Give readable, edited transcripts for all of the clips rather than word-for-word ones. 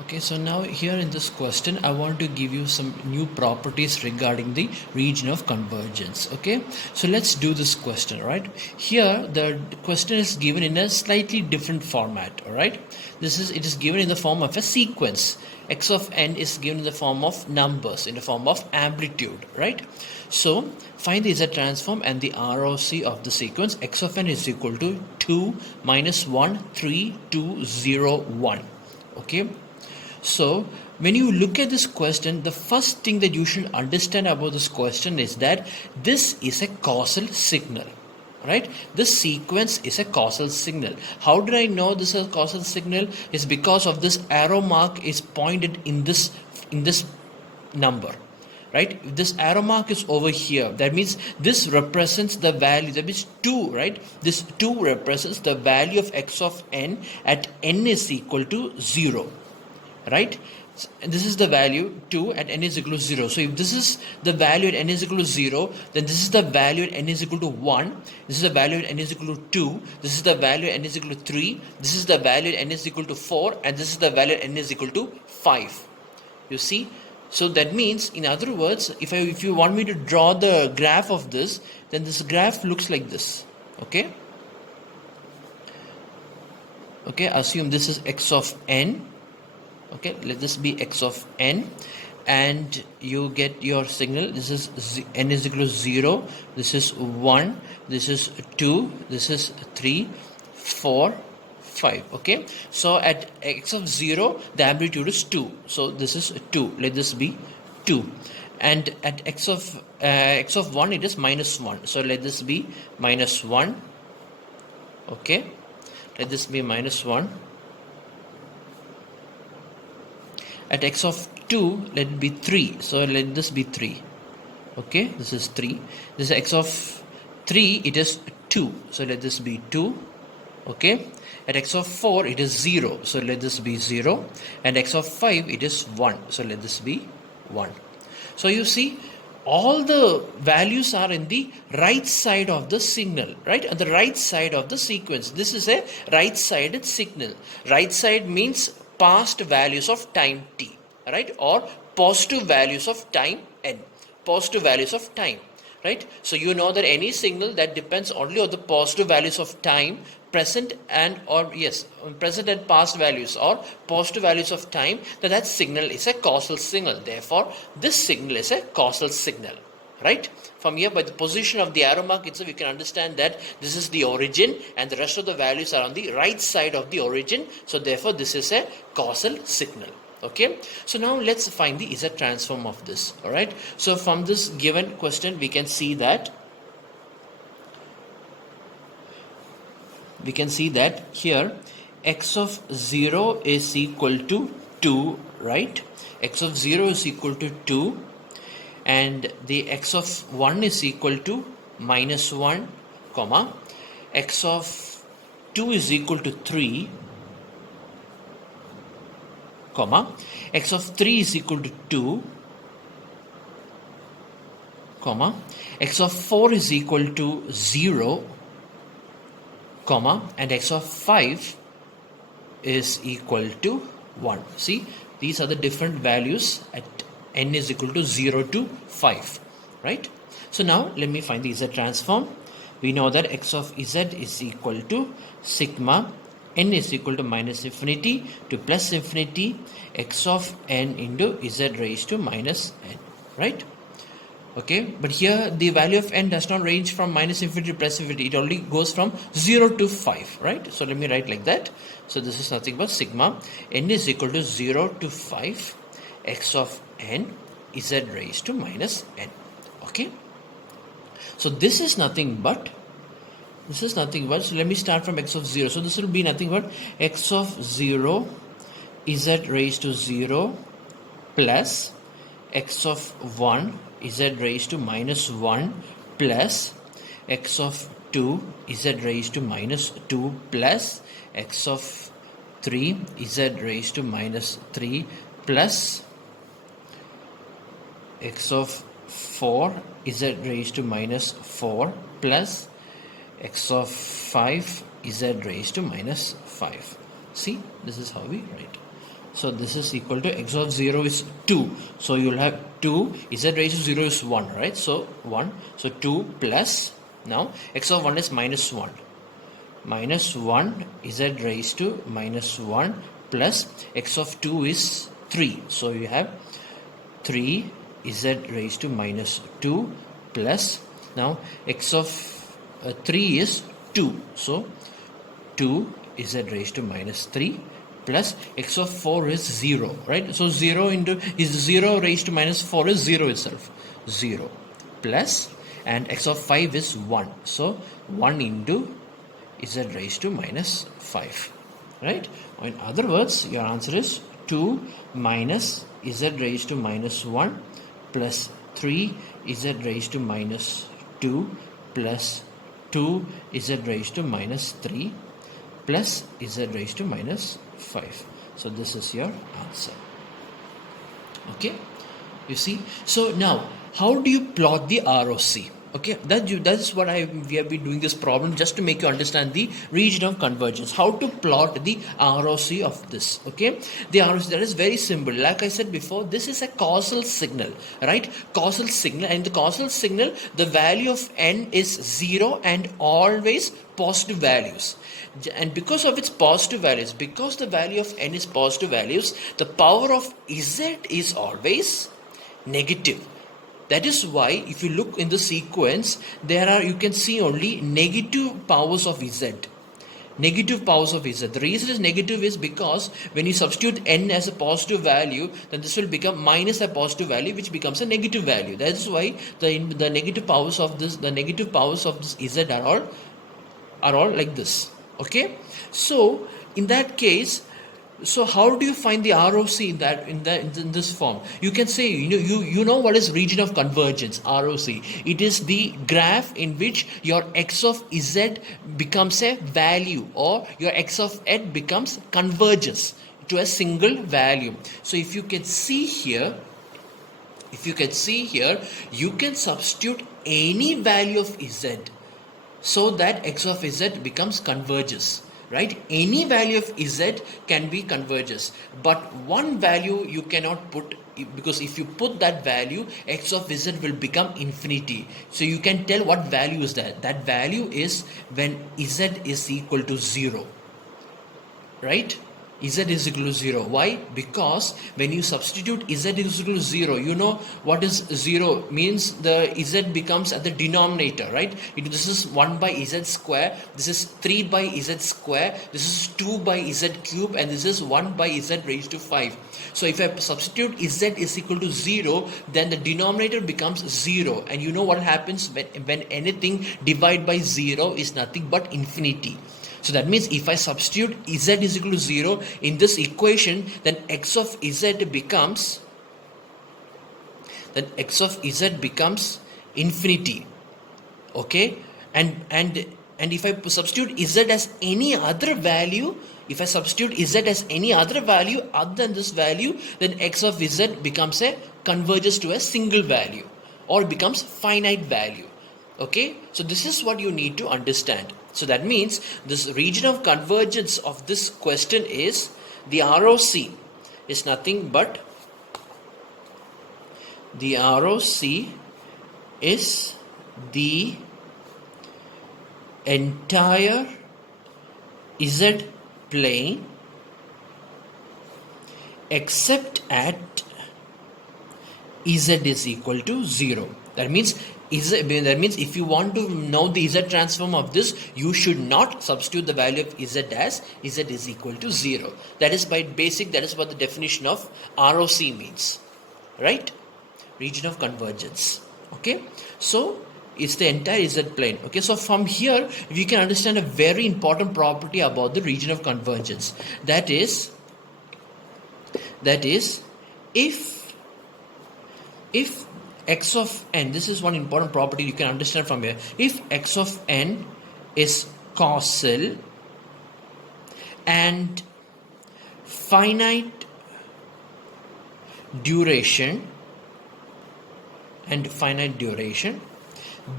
Okay, so now here in this question, I want to give you some new properties regarding the region of convergence. Okay, so let's do this question, right? Here, the question is given in a slightly different format, all right? It is given in the form of a sequence. X of n is given in the form of numbers, in the form of amplitude, right? So, find the Z transform and the ROC of the sequence. X of n is equal to 2 minus 1, 3, 2, 0, 1. Okay, so when you look at this question, the first thing that you should understand about this question is that this is a causal signal, right? This sequence is a causal signal. How did I know this is a causal signal? Is because of this arrow mark is pointed in this number, right? If this arrow mark is over here, that means this represents the value, that means 2, right? This 2 represents the value of x of n at n is equal to 0, right? And this is the value 2 at n is equal to 0. So if this is the value at n is equal to 0, then this is the value at n is equal to 1. This is the value at n is equal to 2. This is the value at n is equal to 3. This is the value at n is equal to 4. And this is the value at n is equal to 5. You see? So that means, in other words, if you want me to draw the graph of this, then this graph looks like this. Okay? Okay, assume this is x of n. Okay, let this be x of n, and you get your signal. This is n is equal to 0, this is 1, this is 2, this is 3, 4, 5. Okay, so at x of 0 the amplitude is 2, so this is 2, let this be 2, and at x of 1 it is minus 1, so let this be minus 1. Okay, let this be minus 1. At x of 2, let it be 3. So let this be 3. Okay, this is 3. This is x of 3, it is 2. So let this be 2. Okay, at x of 4, it is 0. So let this be 0. And x of 5, it is 1. So let this be 1. So you see, all the values are in the right side of the signal, right? On the right side of the sequence. This is a right-sided signal. Right side means past values of time t, right? Or positive values of time n. Positive values of time, right? So you know that any signal that depends only on the positive values of time, present and past values or positive values of time, that signal is a causal signal. Therefore, this signal is a causal signal, right? From here, by the position of the arrow mark itself, you can understand that this is the origin and the rest of the values are on the right side of the origin. So therefore, this is a causal signal. Okay, so now let's find the Z transform of this. All right, so from this given question, we can see that here x of 0 is equal to 2, right? X of 0 is equal to 2, and the x of 1 is equal to minus 1, comma, x of 2 is equal to 3, comma, x of 3 is equal to 2, comma, x of 4 is equal to 0, comma, and x of 5 is equal to 1. See, these are the different values at n is equal to 0 to 5, right? So now let me find the Z transform. We know that x of Z is equal to sigma n is equal to minus infinity to plus infinity x of n into Z raised to minus n, right? Okay, but here the value of n does not range from minus infinity to plus infinity. It only goes from 0 to 5, right? So let me write like that. So this is nothing but sigma n is equal to 0 to 5 x of n Z raised to minus n. Okay, so this is nothing but, so let me start from x of 0. So this will be nothing but x of 0 Z raised to 0 plus x of 1 Z raised to minus 1 plus x of 2 Z raised to minus 2 plus x of 3 Z raised to minus 3 plus x of 4 Z raised to minus 4 plus x of 5 Z raised to minus 5. See, this is how we write. So this is equal to x of 0 is 2. So you'll have 2, z raised to 0 is 1, right? So 1. So 2 plus, now x of 1 is minus 1. Minus 1 z raised to minus 1 plus x of 2 is 3. So you have 3 z raised to minus 2 plus, now x of 3 is 2. So 2 z raised to minus 3 plus x of 4 is 0, right? So 0 into is 0 raised to minus 4 is 0 itself, 0 plus, and x of 5 is 1. So 1 into z raised to minus 5, right? Or in other words, your answer is 2 minus z raised to minus 1 plus 3 z raised to minus 2 plus 2 z raised to minus 3 plus z raised to minus 5. So this is your answer. Okay, you see. So now, how do you plot the ROC? Okay, that's what we have been doing this problem just to make you understand the region of convergence. How to plot the ROC of this. Okay, the ROC, that is very simple. Like I said before, this is a causal signal, right? Causal signal, and the causal signal, the value of n is 0 and always positive values. And because of its positive values, because the value of n is positive values, the power of z is always negative. That is why if you look in the sequence, you can see only negative powers of z. Negative powers of z. The reason is negative is because when you substitute n as a positive value, then this will become minus a positive value, which becomes a negative value. That is why the negative powers of this z are all like this. Okay, so in that case, so how do you find the ROC in this form? You can say, you know what is region of convergence, ROC. It is the graph in which your x of z becomes a value, or your x of n becomes converges to a single value. So if you can see here, you can substitute any value of z so that x of z becomes converges. Right? Any value of z can be converges, but one value you cannot put, because if you put that value, x of z will become infinity. So you can tell what value is that. That value is when z is equal to 0. Right? Z is equal to 0. Why? Because when you substitute z is equal to 0, you know what is 0 means. The z becomes at the denominator, right? This is 1 by z square, this is 3 by z square, this is 2 by z cube, and this is 1 by z raised to 5. So if I substitute z is equal to 0, then the denominator becomes 0, and you know what happens when anything divided by 0 is nothing but infinity. So that means if I substitute z is equal to 0 in this equation, then x of z becomes infinity. Okay, and if I substitute z as any other value, other than this value, then x of z becomes converges to a single value, or becomes finite value. Okay, so this is what you need to understand. So that means this region of convergence of this question is, the ROC is nothing but, the ROC is the entire z plane except at z is equal to 0. That means if you want to know the z transform of this, you should not substitute the value of z as z is equal to 0. That is by basic, that is what the definition of ROC means, right? Region of convergence. Okay, so it's the entire z plane. Okay, so from here we can understand a very important property about the region of convergence. That is if x of n, this is one important property you can understand from here. If x of n is causal and finite duration,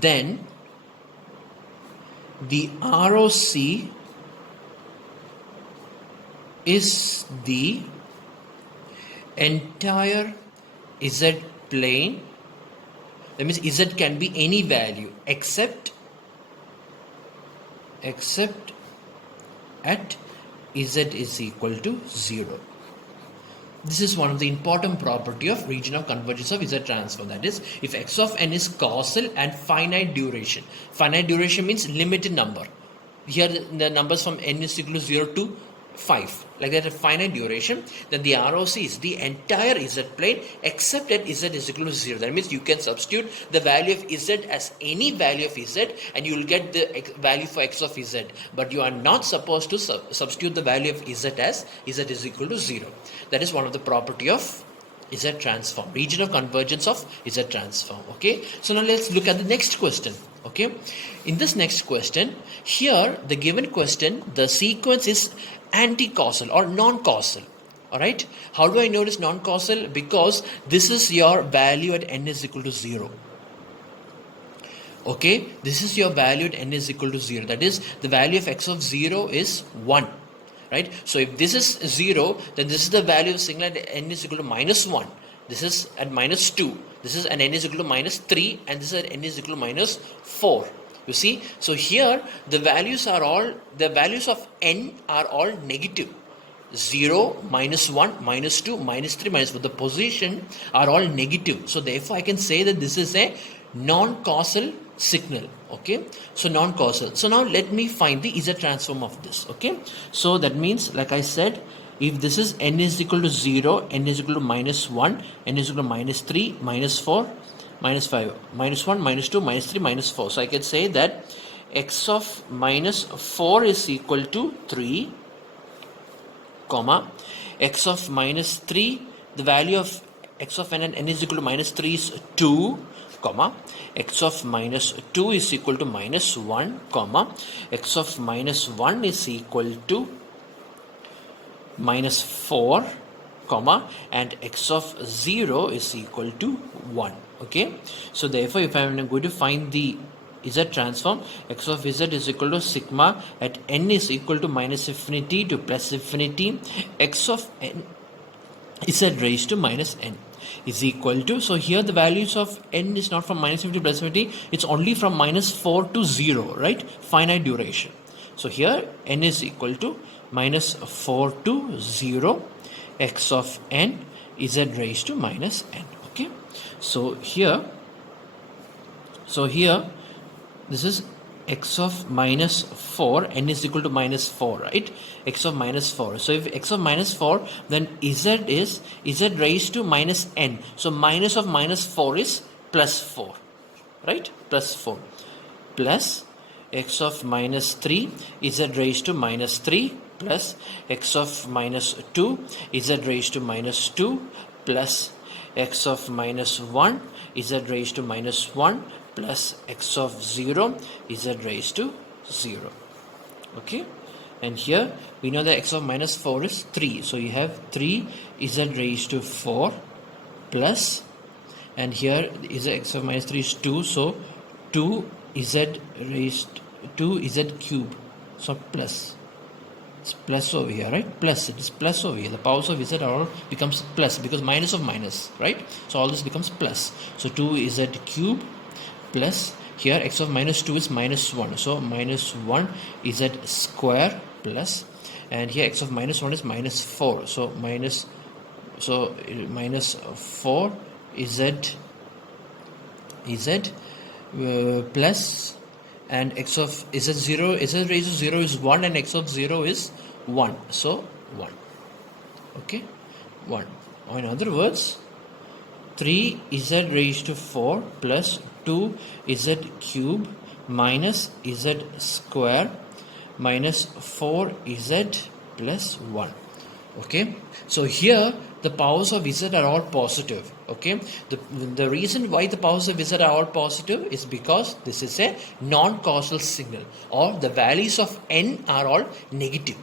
then the ROC is the entire Z plane, that means Z can be any value except at Z is equal to 0. This is one of the important property of region of convergence of Z transform. That is, if x of n is causal and finite duration. Finite duration means limited number. Here the numbers from n is equal to 0 to 5. Like that, a finite duration, then the ROC is the entire Z plane except at Z is equal to 0. That means you can substitute the value of Z as any value of Z and you will get the value for x of Z. But you are not supposed to substitute the value of Z as Z is equal to 0. That is one of the property of Z transform, region of convergence of Z transform. Okay, so now let's look at the next question. Okay, in this next question, here the given question, the sequence is anti-causal or non-causal. Alright, how do I know it's non-causal? Because this is your value at n is equal to 0. Okay, this is your value at n is equal to 0. That is, the value of x of 0 is 1. Right, so if this is 0, then this is the value of signal at n is equal to minus 1. This is at minus 2. This is at n is equal to minus 3, and this is at n is equal to minus 4. You see, so here the values of n are all negative. 0, minus 1, minus 2, minus 3, minus 4. The position are all negative. So therefore I can say that this is a non-causal signal. Okay, so non-causal. So now let me find the Z transform of this. Okay, so that means, like I said, if this is n is equal to 0, n is equal to minus 1, n is equal to minus 3, minus 4, minus 5, minus 1, minus 2, minus 3, minus 4. So I can say that x of minus 4 is equal to 3, comma, x of minus 3, the value of x of n and n is equal to minus 3 is 2, comma, x of minus 2 is equal to minus 1, comma, x of minus 1 is equal to minus 4, comma, and x of 0 is equal to 1. Okay, so therefore if I am going to find the Z transform, x of Z is equal to sigma at n is equal to minus infinity to plus infinity, x of n Z raised to minus n is equal to, so here the values of n is not from minus infinity to plus infinity, it's only from minus 4 to 0, right? Finite duration. So here n is equal to minus 4 to 0, x of n Z raised to minus n. Okay, so here this is x of minus 4, n is equal to minus 4, right? X of minus 4. So if x of minus 4, then Z is Z raised to minus n. So minus of minus 4 is plus 4, right? Plus 4. Plus x of minus 3, Z raised to minus 3, plus x of minus 2, Z raised to minus 2, plus x of minus 1, Z raised to minus 1, plus x of 0, Z raised to 0. Okay, and here we know that x of minus 4 is 3, so you have 3 Z raised to 4 plus, and here is x of minus 3 is 2, so 2 Z raised 2 Z cube, so plus. It's plus over here, right? Plus, it is plus over here. The powers of Z all becomes plus because minus of minus, right? So all this becomes plus. So 2 Z cube plus, here x of minus 2 is minus 1. So minus 1 Z square plus, and here x of minus 1 is minus 4. So minus 4 Z plus, and x of Z0, Z raised to 0 is 1 and x of 0 is 1. So 1. Okay, 1. Or in other words, 3 Z raised to 4 plus 2 Z cube minus Z square minus 4 Z plus 1. Okay, so here the powers of Z are all positive. Okay, the reason why the powers of Z are all positive is because this is a non-causal signal, or the values of n are all negative.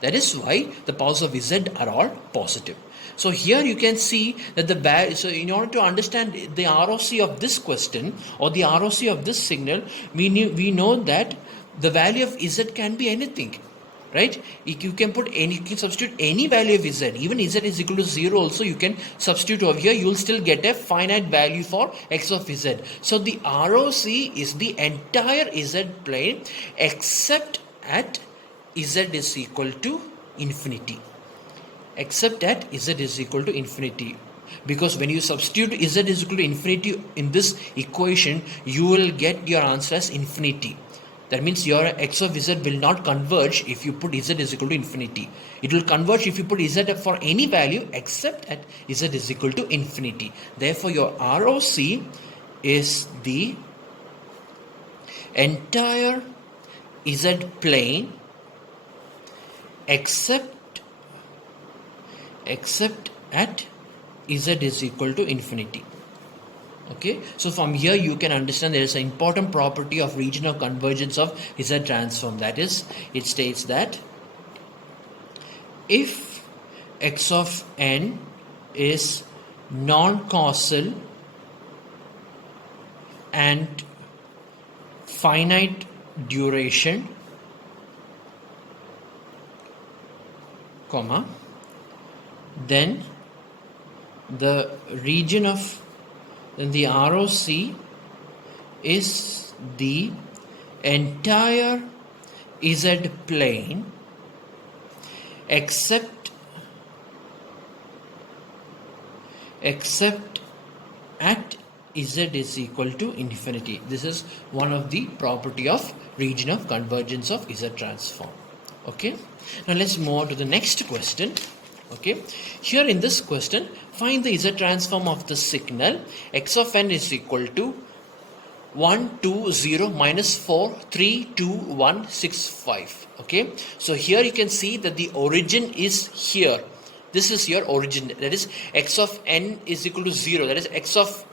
That is why the powers of Z are all positive. So here you can see that the value, so in order to understand the ROC of this question or the ROC of this signal, we know that the value of Z can be anything. right? You can put any, you can substitute any value of z. Even z is equal to 0 also you can substitute over here. You will still get a finite value for x of z. So the ROC is the entire z plane except at z is equal to infinity. Except at z is equal to infinity. Because when you substitute z is equal to infinity in this equation, you will get your answer as infinity. That means your x of z will not converge if you put z is equal to infinity. It will converge if you put z for any value except at z is equal to infinity. Therefore, your ROC is the entire z plane except at z is equal to infinity. Okay, so from here you can understand there is an important property of region of convergence of z transform. That is, it states that if x of n is non-causal and finite duration, comma, then the region of the ROC is the entire z plane except at z is equal to infinity. This is one of the property of region of convergence of z transform. Okay, now let's move on to the next question. Okay, here in this question, find the z transform of the signal x of n is equal to 1 2 0 minus 4 3 2 1 6 5. Okay, so here you can see that the origin is here. This is your origin, that is x of n is equal to 0, that is x of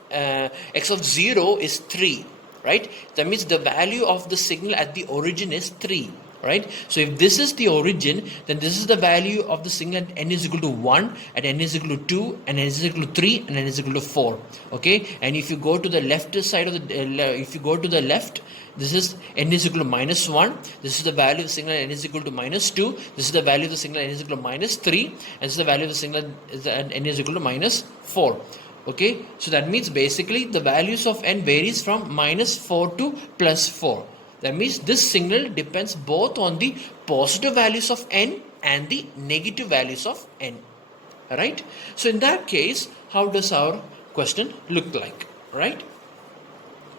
0 is 3, right? That means the value of the signal at the origin is 3. Right? So if this is the origin, then this is the value of the signal at n is equal to 1, at n is equal to 2, and n is equal to 3, and n is equal to 4. Okay, and if you go to the left side of the if you go to the left, this is n is equal to minus 1, this is the value of the signal n is equal to minus 2, this is the value of the signal n is equal to minus 3, and this is the value of the signal n is equal to minus 4. Okay, so that means basically the values of n varies from minus 4 to plus 4. That means this signal depends both on the positive values of n and the negative values of n. Right? So in that case, how does our question look like? Right?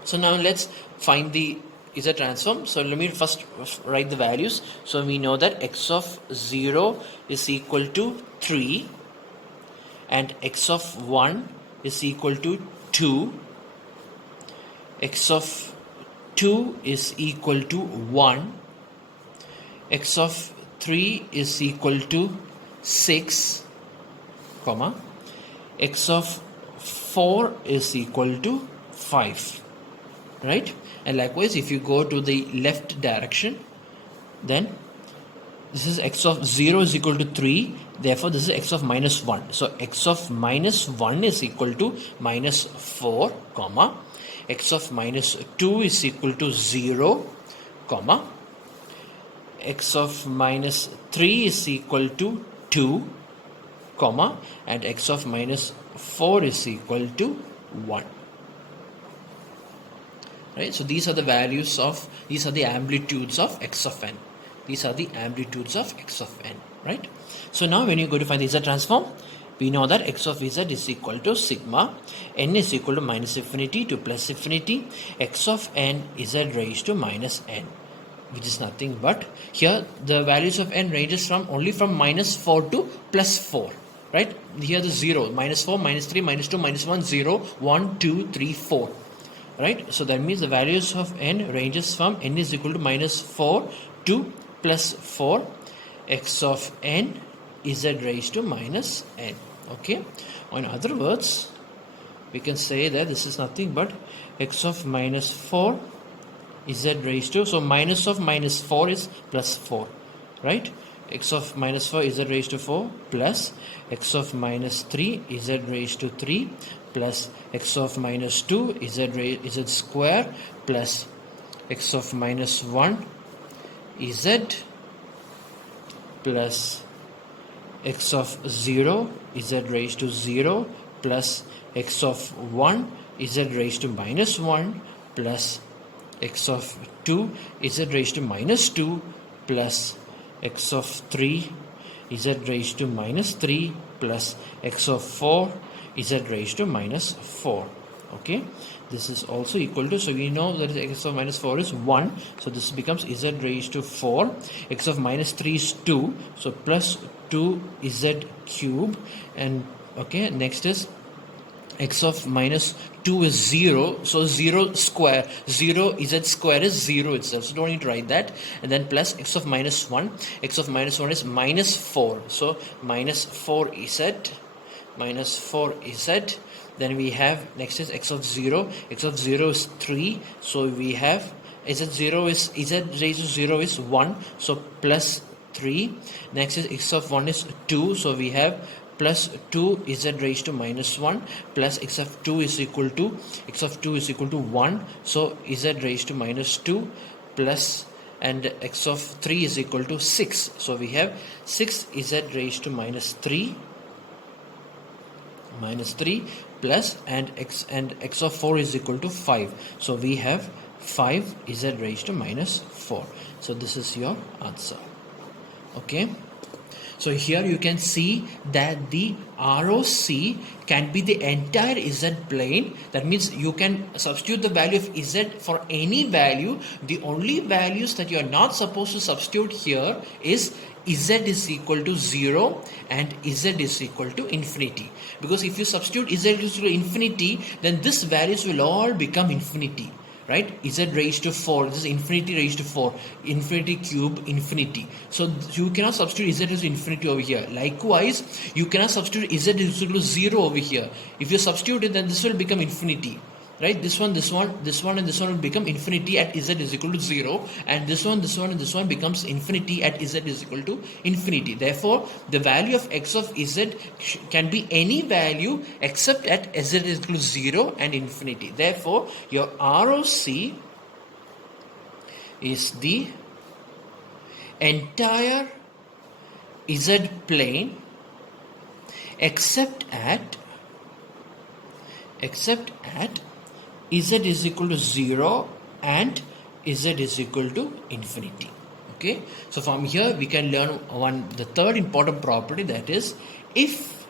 So now let's find the z transform. So let me first write the values. So we know that x of 0 is equal to 3 and x of 1 is equal to 2. X of 2 is equal to 1, x of 3 is equal to 6, comma, x of 4 is equal to 5, right? And likewise, if you go to the left direction, then this is x of 0 is equal to 3, therefore this is x of minus 1. So x of minus 1 is equal to minus 4, comma, x of minus 2 is equal to 0, comma, x of minus 3 is equal to 2, comma, and x of minus 4 is equal to 1. Right? So these are the values of, these are the amplitudes of x of n. These are the amplitudes of x of n. Right? So now when you go to find the z transform, we know that x of z is equal to sigma n is equal to minus infinity to plus infinity x of n z raised to minus n, which is nothing but, here the values of n ranges from only from minus 4 to plus 4, right? Here the 0, minus 4, minus 3, minus 2, minus 1, 0, 1, 2, 3, 4, right? So that means the values of n ranges from n is equal to minus 4 to plus 4, x of n z raised to minus n. Okay, or in other words, we can say that this is nothing but x of minus 4 z raised to, so minus of minus 4 is plus 4, right? X of minus 4 z raised to 4 plus x of minus 3 z raised to 3 plus x of minus 2 z square plus x of minus 1 z plus x of 0 z raised to 0 plus x of 1 z raised to minus 1 plus x of 2 z raised to minus 2 plus x of 3 z raised to minus 3 plus x of 4 z raised to minus 4. Okay, this is also equal to, so we know that x of minus 4 is 1, so this becomes z raised to 4. X of minus 3 is 2, so plus 2z cube. And okay, next is x of minus 2 is 0, so 0 square, 0 z square is 0 itself, so don't need to write that. And then plus x of minus 1, x of minus 1 is minus 4, so minus 4z, minus 4z. Then we have, next is x of 0, x of 0 is 3, so we have z0 is, z raised to 0 is 1, so plus 3. Next is x of 1 is 2, so we have plus 2 z raised to minus 1 plus x of 2 is equal to, x of 2 is equal to 1, so z raised to minus 2 plus, and x of 3 is equal to 6, so we have 6 z raised to minus 3 plus, and x of 4 is equal to 5, so we have 5 z raised to minus 4. So this is your answer. Okay, so here you can see that the ROC can be the entire z plane. That means you can substitute the value of z for any value. The only values that you are not supposed to substitute here is z is equal to 0 and z is equal to infinity, because if you substitute z is equal to infinity, then these values will all become infinity, right? Z raised to 4, this is infinity raised to 4, infinity cube, infinity. So you cannot substitute z as infinity over here. Likewise, you cannot substitute z is equal to 0 over here. If you substitute it, then this will become infinity, right? This one and this one will become infinity at z is equal to 0, and this one and this one becomes infinity at z is equal to infinity. Therefore, the value of x of z can be any value except at z is equal to 0 and infinity. Therefore, your ROC is the entire z plane except at z is equal to 0 and z is equal to infinity. Okay, so from here we can learn the third important property, that is, if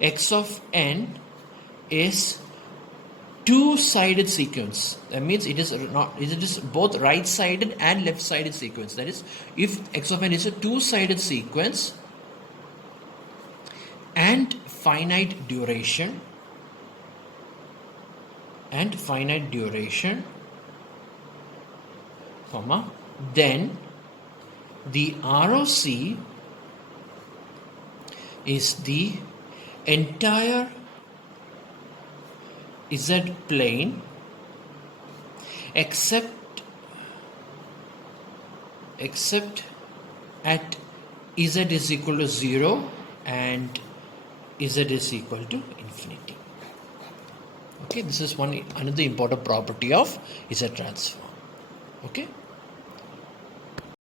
x of n is two-sided sequence, that means it is both right-sided and left-sided sequence. That is, if x of n is a two-sided sequence and finite duration, then the ROC is the entire z plane except at z is equal to 0 and z is equal to infinity. Okay, this is another important property of z transform. Okay.